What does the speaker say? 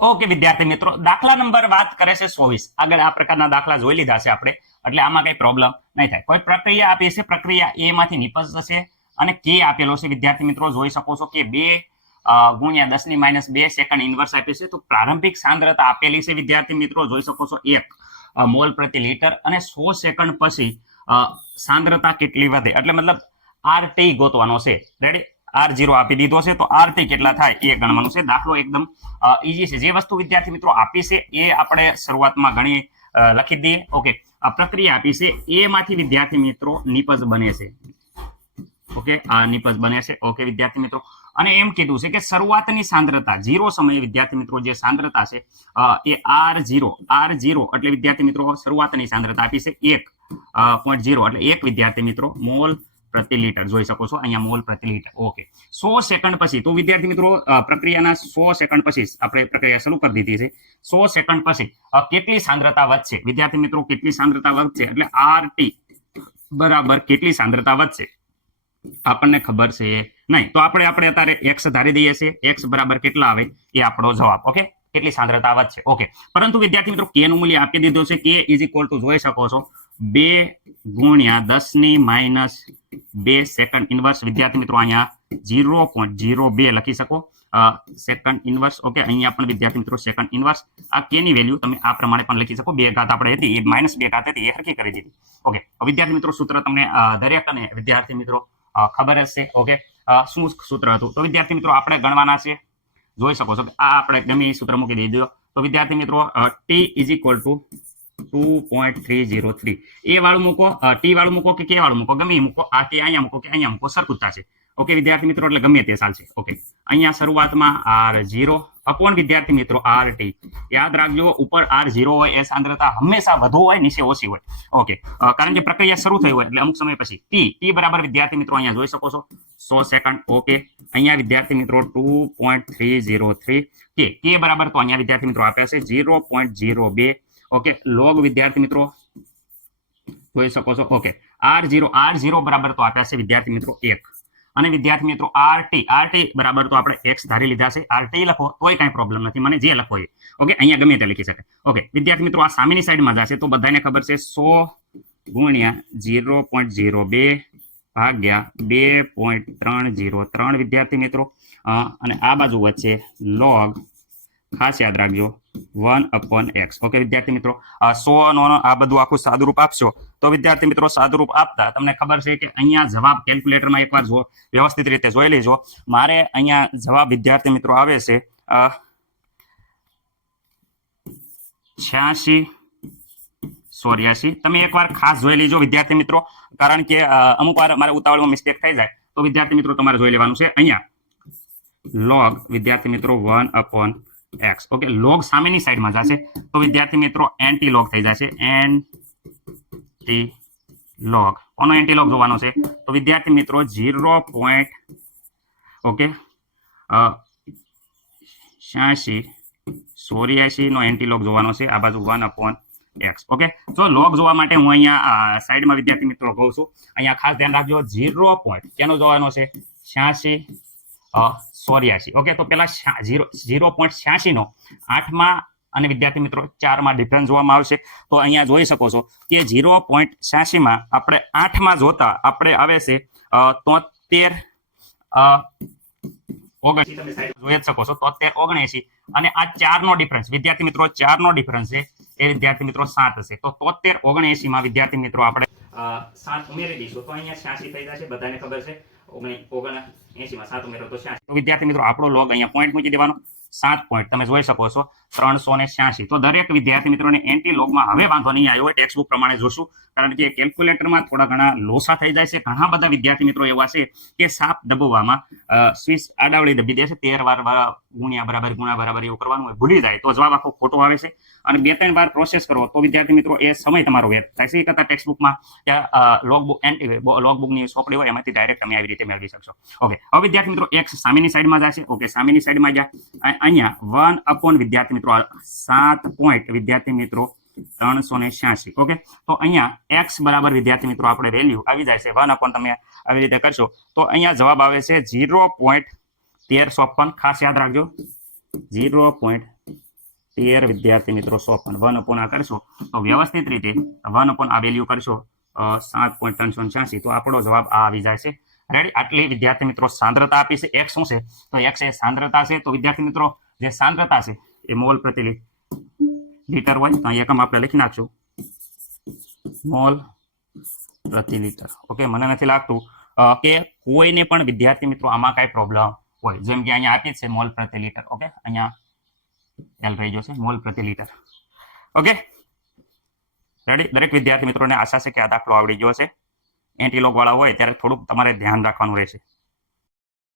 Okay વિદ્યાર્થી મિત્રો, દાખલા નંબર વાત કરે છે 24. આગળ આ પ્રકારના દાખલા જોઈ લીધા છે આપણે, એટલે આમાં કઈ પ્રોબ્લેમ નહીં થાય. કોઈ પ્રક્રિયા આપી છે, પ્રક્રિયા એ માંથી નિપજશે અને કે આપેલો છે. વિદ્યાર્થી મિત્રો જોઈ શકો છો કે 2 ગુણ્યા 10⁻2 સેકન્ડ ઇન્વર્સ આપી છે. તો પ્રારંભિક સાંદ્રતા આપેલી છે વિદ્યાર્થી મિત્રો, જોઈ શકો છો 1 મોલ પ્રતિ લીટર, અને 100 સેકન્ડ પછી સાંદ્રતા કેટલી વધે, એટલે મતલબ RT ગોતવાનો છે. રેડી, R0 આપી દીધો છે, તો RT કેટલા થાય એ ગણવાનું છે. દાખલો એકદમ ઈઝી છે. જે વસ્તુ વિદ્યાર્થી મિત્રો આપી છે એ આપણે શરૂઆતમાં ગણી લખી દઈએ. ઓકે, આ પ્રક્રિયા આપી છે, એ માંથી વિદ્યાર્થી મિત્રો નિપજ બને છે. ઓકે, આ નિપજ બને છે. ઓકે વિદ્યાર્થી મિત્રો, અને એમ કીધું છે કે શરૂઆતની સાંદ્રતા 0 સમયે વિદ્યાર્થી મિત્રો જે સાંદ્રતા છે એ R0 એટલે વિદ્યાર્થી મિત્રો શરૂઆતની સાંદ્રતા આપી છે 1.0 એટલે 1 વિદ્યાર્થી મિત્રો મોલ પ્રતિ લીટર. જોઈ શકો છો અહીંયા મોલ પ્રતિ લીટર. ઓકે, 100 સેકન્ડ પછી, તો વિદ્યાર્થી મિત્રો પ્રક્રિયાના 100 સેકન્ડ પછી આપણે પ્રક્રિયા શરૂ કરી દીધી છે. 100 સેકન્ડ પછી કેટલી સાંદ્રતા વધશે વિદ્યાર્થી મિત્રો? કેટલી સાંદ્રતા વધશે એટલે RT બરાબર કેટલી સાંદ્રતા વધશે આપણને ખબર છે નહીં, તો આપણે અત્યારે x ધારી દઈએ છીએ. x બરાબર કેટલા આવે એ આપણો જવાબ. ઓકે, કેટલી સાંદ્રતા વધશે. ઓકે, પરંતુ વિદ્યાર્થી મિત્રો k નું મૂલ્ય આપી દીધું છે. k ઇઝ ઇક્વલ ટુ જોઈ શકો છો 2 ગુણ્યા 10⁻2 સેકન્ડ ઇન્વર્સ. વિદ્યાર્થી મિત્રો અહીંયા 0.02 લખી શકો સેકન્ડ ઇન્વર્સ. ઓકે, અહીંયા પણ વિદ્યાર્થી મિત્રો સેકન્ડ ઇન્વર્સ. આ k ની વેલ્યુ તમે આ પ્રમાણે પણ લખી શકો. 2 ઘાત આપણે હતી, -2 ઘાત હતી, એ હરખી કરી દીધી. ઓકે, વિદ્યાર્થી મિત્રો સૂત્ર તમને દરેક અને વિદ્યાર્થી મિત્રો ખબર હશે. ઓકે, શું સૂત્ર હતું? તો વિદ્યાર્થી મિત્રો આપણે ગણવાના છે. જોઈ શકો છો કે આ આપણે ગમે એ સૂત્ર મૂકી દીધું. તો વિદ્યાર્થી મિત્રો T ઇઝ ઇક્વલ ટુ 2.303. એ વાળું મૂકો, T વાળું મૂકો કે K વાળું મૂકો, ગમે એ મૂકો. આ કે અહીંયા મૂકો કે અહીંયા મૂકો, સરખું થશે. ઓકે વિદ્યાર્થી મિત્રો, એટલે ગમે તે ચાલશે. ઓકે, અહીંયા શરૂઆતમાં R0 અપોન વિદ્યાર્થી મિત્રો RT. યાદ રાખજો, ઉપર R0 હોય એ સાંદ્રતા હંમેશા વધુ હોય, નીચે ઓછી હોય. ઓકે, કારણ કે પ્રક્રિયા શરૂ થઈ હોય એટલે અમુક સમય પછી T બરાબર વિદ્યાર્થી મિત્રો અહીંયા જોઈ શકો છો 100 સેકન્ડ. ઓકે, અહીંયા વિદ્યાર્થી મિત્રો 2.303. K બરાબર તો અહીંયા વિદ્યાર્થી મિત્રો આપ્યા છે 0.02. ઓકે, લોગ વિદ્યાર્થી મિત્રો જોઈ શકો છો. ઓકે, R0 બરાબર તો આપ્યા છે વિદ્યાર્થી મિત્રો 1. અને વિદ્યાર્થી મિત્રો RT બરાબર તો આપણે x ધારી લીધા છે. RT લખો તોય કાંઈ પ્રોબ્લેમ નથી, મને જે લખો એ. ઓકે, અહીંયા ગમે તે લખી શકાય. ઓકે વિદ્યાર્થી મિત્રો, આ સામેની સાઈડમાં જશે તો બધાને ખબર છે 100 ગુણ્યા 0.02 ભાગ્યા 2.303 વિદ્યાર્થી મિત્રો. અને આ બાજુ વચ્ચે log, ખાસ યાદ રાખજો, 1/x. ઓકે વિદ્યાર્થી મિત્રો, 100 નો આ બધું આખું સાદુરૂપ આપશો તો વિદ્યાર્થી મિત્રો સાદુરૂપ આપતા તમને ખબર છે કે અહીંયા જવાબ કેલ્ક્યુલેટરમાં એકવાર જો વ્યવસ્થિત રીતે જોઈ લેજો. મારે અહીંયા જવાબ વિદ્યાર્થી મિત્રો આવે છે 8684. તમે એકવાર ખાસ જોઈ લેજો વિદ્યાર્થી મિત્રો, કારણ કે અમુક વાર મારે ઉતાવળમાં મિસ્ટેક થઈ જાય તો વિદ્યાર્થી મિત્રો તમારે જોઈ લેવાનું છે. અહીંયા log વિદ્યાર્થી મિત્રો 1/x. ઓકે, log સામેની સાઈડમાં જશે તો વિદ્યાર્થી મિત્રો એન્ટી log થઈ જશે. એન્ટી log, કોનો એન્ટી log જોવાનો છે? તો વિદ્યાર્થી મિત્રો 0. ઓકે 8684 નો એન્ટી log જોવાનો છે. આ બાજુ 1/x. ઓકે, તો log જોવા માટે હું અહીંયા સાઈડમાં વિદ્યાર્થી મિત્રો કહું છું. અહીંયા ખાસ ધ્યાન રાખજો 0. કેનો જોવાનો છે? 8684. ઓકે, તો પેલા 0.86 નો 8માં અને વિદ્યાર્થી મિત્રો 4માં ડિફરન્સ જોવામાં આવશે. તો અહીંયા જોઈ શકો છો કે 0.86 માં આપણે 8માં જોતા આપણે આવે છે 73 79. તમે સાઈડ જોઈ જ શકો છો 73 79. અને આ 4 નો ડિફરન્સ વિદ્યાર્થી મિત્રો 4 નો ડિફરન્સ છે એ વિદ્યાર્થી મિત્રો 7 હશે. તો 73 79 માં વિદ્યાર્થી મિત્રો આપણે 7 ઉમેરી દઈશું તો અહીંયા 86 થઈ જશે. બધાને ખબર છે 79 માં 7 ઉમેરો તો 86. તો વિદ્યાર્થી મિત્રો આપણો log અહીંયા પોઈન્ટ મૂકી દેવાનો. 7 પોઈન્ટ તમે જોઈ શકો છો 386. તો દરેક વિદ્યાર્થી મિત્રોને એન્ટી લોગમાં હવે વાંધો નહીં આવ્યો હોય, ટેક્સ્ટ બુક પ્રમાણે જોશું, કારણ કે કેલ્ક્યુલેટરમાં થોડા ઘણા લોસા થઈ જાય છે. ઘણા બધા વિદ્યાર્થી મિત્રો એવા છે કે સાપ દબાવવામાં સ્વિચ આડાવડી દબી દે છે. 13 વાર ગુણ્યા બરાબર એવું કરવાનું હોય, ભૂલી જાય તો જવાબ આખો ખોટો આવે છે. અને 2-3 વાર પ્રોસેસ કરો તો વિદ્યાર્થી મિત્રો એ સમય તમારો વ્યર્થ થાય છે. એ કરતાં ટેક્સ્ટ બુકમાં લોગબુકની સોંપડી હોય એમાંથી ડાયરેક્ટ તમે આવી રીતે મેળવી શકશો. ઓકે, હવે વિદ્યાર્થી મિત્રો x સામેની સાઈડમાં જશે. ઓકે, સામેની સાઈડમાં ગયા અહીંયા 1/ વિદ્યાર્થી મિત્રો 7 પોઈન્ટ વિદ્યાર્થી મિત્રો 386. ઓકે, તો અહીંયા x બરાબર વિદ્યાર્થી મિત્રો આપણે વેલ્યુ આવી જાય છે 1/ તમે આવી રીતે કરશો તો અહીંયા જવાબ આવે છે 0.1354. ખાસ યાદ રાખજો 0.1354. 13 વિદ્યાર્થી મિત્રો 100 1 upon આ કરશો તો વ્યવસ્થિત રીતે 1 upon આ વેલ્યુ કરશો 7.386 તો આપણો જવાબ આ આવી જાય છે રેડી આટલી વિદ્યાર્થી મિત્રો સાંદ્રતા આપી છે x શું છે તો x એ સાંદ્રતા છે તો વિદ્યાર્થી મિત્રો જે સાંદ્રતા છે એ મોલ પ્રતિ લીટર હોય તો અહીં એકમ આપણે લખી નાખશું મોલ પ્રતિ લીટર ઓકે મને નથી લાગતું કે કોઈને પણ વિદ્યાર્થી મિત્રો આમાં કાંઈ પ્રોબ્લેમ હોય જેમ કે અહીંયા આપી છે મોલ પ્રતિ લીટર ઓકે અહીંયા એલ રહી જશે મોલ પ્રતિ લીટર ઓકે રેડી દરેક વિદ્યાર્થી મિત્રોને આશા છે કે આ દાખલો આવડી ગયો છે એન્ટીલોગ વાળા હોય ત્યારે થોડુંક તમારે ધ્યાન રાખવાનું રહેશે